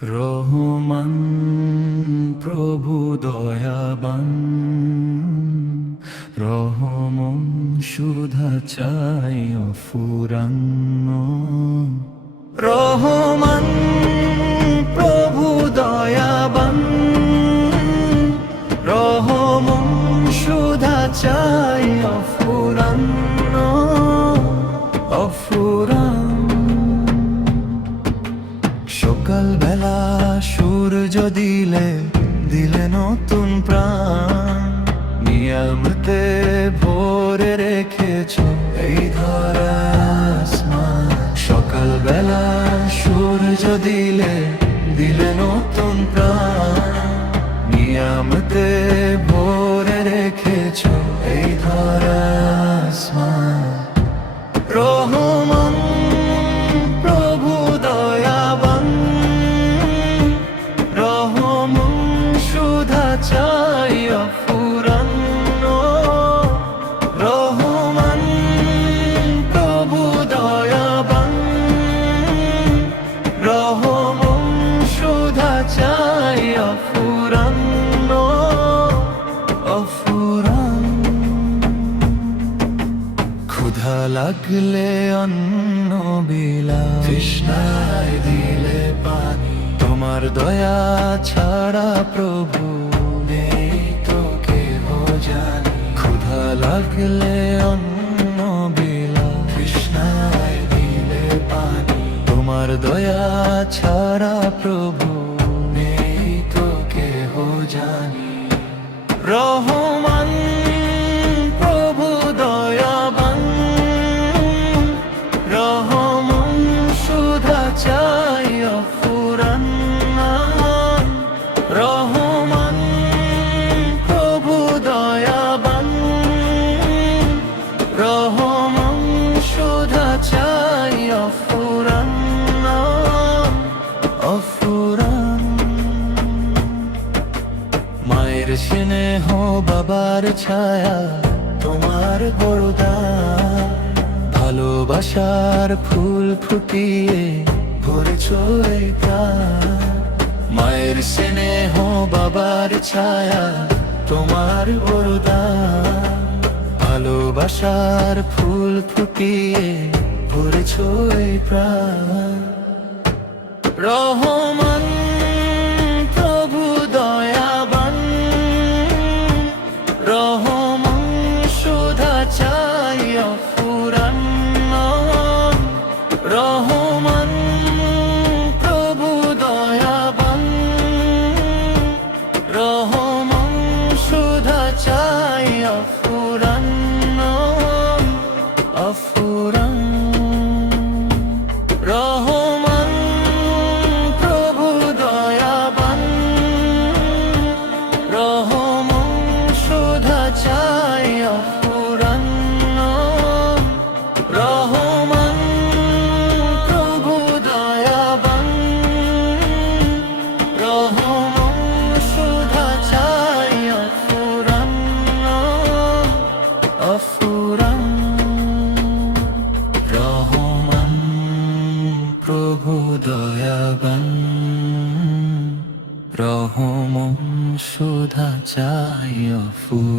রহমান প্রভু দয়াবান, রহমন সুধা চাই অফুরান্ন। রহমান প্রভু দয়াবান, রহমন সুধা চাই অফুরান্ন অফুরান্ন। সকাল বেলা সূর্য দিলে নতুন প্রাণ, নিয়ামতে ভরে রেখেছ এই ধরা আসমান। সকাল বেলা সূর্য দিলে নতুন প্রাণ, নিয়ামতে ভরে রেখেছ এই ধরা আসমান। রহমান প্রভু দয়াবান, রহমন সুধা চাই অফুরান্ন। রহমান প্রভু দয়াবান, রহমন সুধা চাই অফুরান্ন অফুরান্ন। ক্ষুধা লাগলে অন্ন বিলা, তৃষ্ণায় দিলে পানি। তোমার দয়া ছাড়া প্রভু নেই তো কেহ জানি। ক্ষুধা লাগলে অন্ন বিলা, তৃষ্ণায় দিলে পানি। তোমার দয়া ছাড়া প্রভু নেই তো কেহ জানি। রহমান প্রভু দয়াবান, রহমন সুধা চাই অফুরান্ন। রহমান প্রভু দয়াবান, রহমন সুধা চাই অফুরান্ন অফুরান্ন। মায়ের স্নেহ বাবার ছায়া তোমার বরদান, ভালোবাসার ফুল ফুটিয়ে ভরেছ এই প্রাণ। মায়ের স্নেহ বাবার ছায়া তোমার বরদান, ভালোবাসার ফুল ফুটিয়ে ভরেছ এই প্রাণ। রহমান প্রভু দয়াবান, রহমন সুধা চাই অফুরান্ন। রহমান প্রভু দয়াবান, রহমন সুধা চাই অফুরান্ন অফুরান্ন। রহমান প্রভু দয়াবান, রহমন সুধা চাই অফুরান্ন। রহমান প্রভু দয়াবান, রহমন সুধা চাই অফুরান্ন অফুরান্ন। রহমান প্রভু দয়াবান, রহমন সুধা চাই অফুরান্ন।